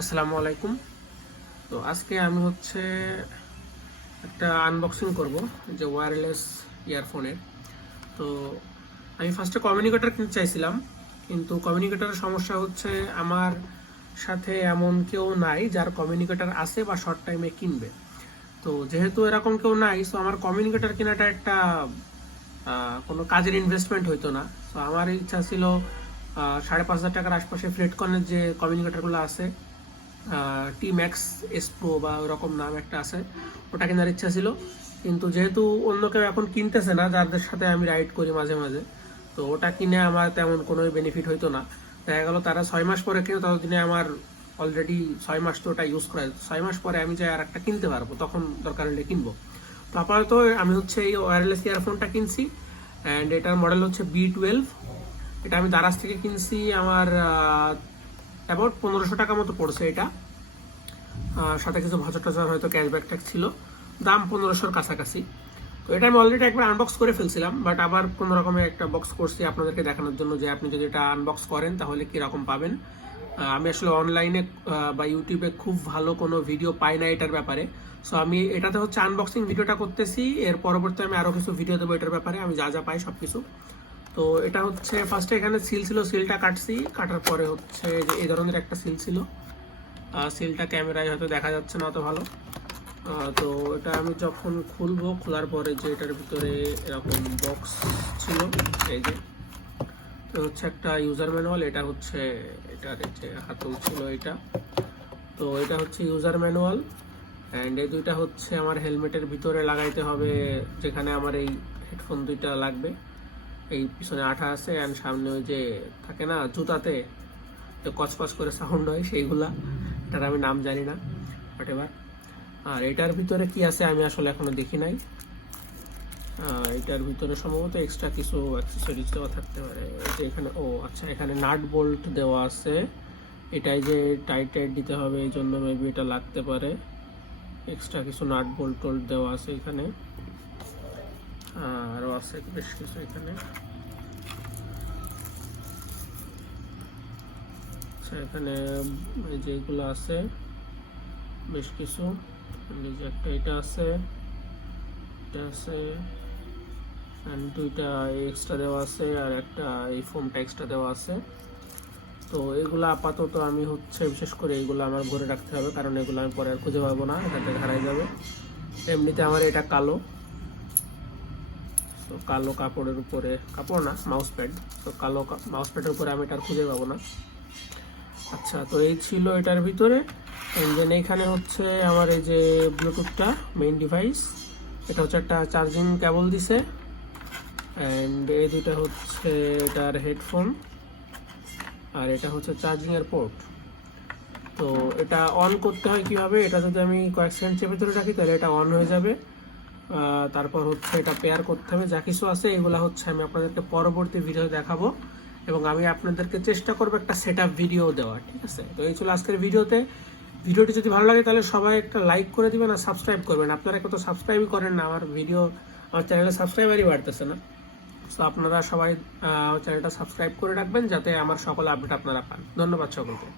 আসসালামু আলাইকুম। তো আজকে আমি একটা আনবক্সিং করব যে ওয়্যারলেস ইয়ারফোনের। তো আমি ফার্স্টে কমিউনিকেটর কিনতে চাইছিলাম, কিন্তু কমিউনিকেটরের সমস্যা হচ্ছে আমার সাথে এমন কেউ নাই যার কমিউনিকেটর আছে বা শর্ট টাইমে কিনবে। তো যেহেতু এরকম কেউ নাই, সো আমার কমিউনিকেটর কেনাটা একটা কোনো কাজের ইনভেস্টমেন্ট হইতো না। তো আমার ইচ্ছা ছিল 5,500 টাকার আশপাশে ফ্রেডকনের যে কমিউনিকেটরগুলো আছে, টি ম্যাক্স এস প্রো বা ওরকম নাম একটা আছে, ওটা কেনার ইচ্ছা ছিল। কিন্তু যেহেতু অন্য কেউ এখন কিনতেছে না যাদের সাথে আমি রাইড করি মাঝে মাঝে, তো ওটা কিনে আমার তেমন কোনো বেনিফিট হইতো না। দেখা গেল তারা 6 মাস পরে কিনে, ততদিনে আমার অলরেডি 6 মাস তো ওটা ইউজ করা, 6 মাস পরে আমি চাই আর একটা কিনতে পারবো, তখন দরকার হলে কিনবো। তো আপাতত আমি এই ওয়্যারলেস ইয়ারফোনটা কিনছি, অ্যান্ড এটার মডেল হচ্ছে B12। এটা আমি দারাজ থেকে কিনছি, আমার অ্যাবাউট 1500 টাকা মতো পড়ছে এটা। সাথে কিছু ভাজা টাজার হয়তো ক্যাশব্যাক ট্যাক্স ছিল, দাম 1500-র কাছাকাছি। তো এটা আমি অলরেডি একবার আনবক্স করে ফেলছিলাম, বাট আবার কোনো রকমের একটা বক্স করছি আপনাদেরকে দেখানোর জন্য যে আপনি যদি এটা আনবক্স করেন তাহলে কীরকম পাবেন। আমি আসলে অনলাইনে বা ইউটিউবে খুব ভালো কোনো ভিডিও পাই না এটার ব্যাপারে। সো আমি এটাতে আনবক্সিং ভিডিওটা করতেছি, এর পরবর্তী আমি আরও কিছু ভিডিও দেবো এটার ব্যাপারে, আমি যা যা পাই সব কিছু। তো এটা ফার্স্টে এখানে সিল ছিল, সিলটা কাটছি, কাটার পরে যে এই ধরনের একটা সিল ছিল। সিলটা ক্যামেরায় হয়তো দেখা যাচ্ছে না অত ভালো। তো এটা আমি যখন খুলবো, খোলার পরে যে এটার ভিতরে এরকম বক্স ছিল, এই যে তো একটা ইউজার ম্যানুয়াল, এটা এটার যে হাতল ছিল এটা। তো এটা ইউজার ম্যানুয়াল, অ্যান্ড এই দুইটা আমার হেলমেটের ভিতরে লাগাইতে হবে, যেখানে আমার এই হেডফোন দুইটা লাগবে। এই পিছনে আঠা আছে, অ্যান্ড সামনে ওই যে থাকে না জুতাতে যে কচকচ করে সাউন্ড হয়, সেইগুলা, এটার আমি নাম জানি না, বাট এবার। আর এটার ভিতরে কি আছে আমি আসলে এখনো দেখি নাই। এটার ভিতরে সম্ভবত এক্সট্রা কিছু অ্যাক্সেসরিজ দেওয়া থাকতে পারে। যে এখানে, ও আচ্ছা, এখানে নাট বোল্ট দেওয়া আছে, এটাই যে টাইট দিতে হবে, এই জন্য মেবি এটা লাগতে পারে। এক্সট্রা কিছু নাট বোল্ট টোল্ট দেওয়া আছে এখানে, আরও আছে বেশ কিছু এখানে। এখানে যেগুলো আছে বেশ কিছু, যে একটা এটা আছে, অ্যান্ড দুইটা এক্সট্রা দেওয়া আছে, আর একটা এই ফোমটা এক্সট্রা দেওয়া আছে। তো এগুলো আপাতত আমি বিশেষ করে এইগুলো আমার ঘরে রাখতে হবে, কারণ এগুলো আমি পরে আর খুঁজে পাবো না, এটাতে হারাই যাবে। এমনিতে আমার এটা কালো, তো কালো কাপড়ের উপরে, কাপড় না মাউস প্যাড, তো কালো মাউস প্যাডের উপরে আমি এটা আর খুঁজে পাবো না। আচ্ছা, তো এই ছিল এটার ভিতরে। দেন এইখানে আমার এই যে ব্লুটুথটা মেইন ডিভাইস, এটা একটা চার্জিং কেবল দিছে, অ্যান্ড এই দুটো এটার হেডফোন, আর এটা চার্জিং এর পোর্ট। তো এটা অন করতে হয় কিভাবে, এটা যদি আমি কয়েক সেকেন্ড চেপে ধরে রাখি তাহলে এটা অন হয়ে যাবে। তারপর এটা পেয়ার করতে হবে, যা কিছু আছে এগুলো আমি আপনাদেরকে পরবর্তী ভিডিও দেখাবো, এবং আমি আপনাদেরকে চেষ্টা করবো একটা সেট আপ ভিডিও দেওয়া, ঠিক আছে? তো এই ছিল আজকের ভিডিওটি যদি ভালো লাগে তাহলে সবাই একটা লাইক করে দিবেন আর সাবস্ক্রাইব করবেন। আপনারা কত সাবস্ক্রাইবই করেন না, আমার চ্যানেলে সাবস্ক্রাইবারই বাড়তেছে না। তো আপনারা সবাই চ্যানেলটা সাবস্ক্রাইব করে রাখবেন, যাতে আমার সকল আপডেট আপনারা পান। ধন্যবাদ সকলকে।